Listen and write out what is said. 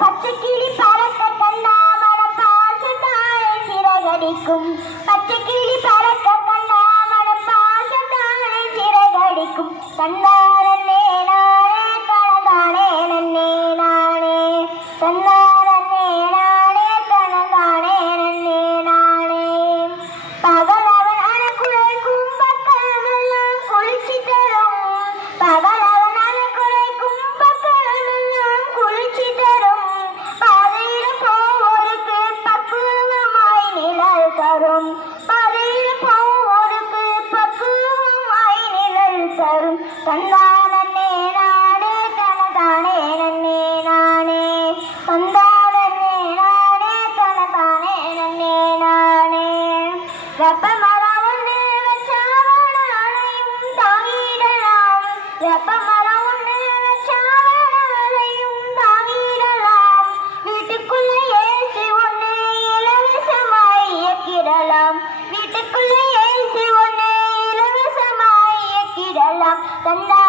பச்சைக்கிளி பறக்க கண்டா மனப்பாசத்தாலே சிறகடிக்கும். பச்சைக்கிளி பறக்க கண்டா மனப்பாசத்தாலே சிறகடிக்கும். தன்னாரே நானே கணதானே நன்னே நானே. தன்னாரே நானே கணதானே நன்னே நானே. பகலவன் அணக்குழைக்கும் பக்கமெல்லாம் குளிர்ச்சி தரும். பகலவன் அணக்குழைக்கும் பக்கமெல்லாம் குளிர்ச்சி தரும். பாதையில் போவோருக்கு பக்குவமாய் நிழல் தரும். பாதையில் போவோருக்கு பக்குவமாய் நிழல் தரும். தந்தானே நானே கணதானே நன்னே நானே. தந்தானே நானே கணதானே நன்னே நானே. வெப்பமரம் ஒன்று வச்சாவளையும் தாங்கிடலாம். வெப்பமரம் ஒன்று வச்சாவளையும் தாங்கிடலாம். வீட்டுக்குள்ளே ஏசி ஒன்று இலவசமாய் இயக்கிடலாம். வீட்டுக்குள்ளே ஏசி ஒன்று இலவசமாய் இயக்கிடலாம். தந்தா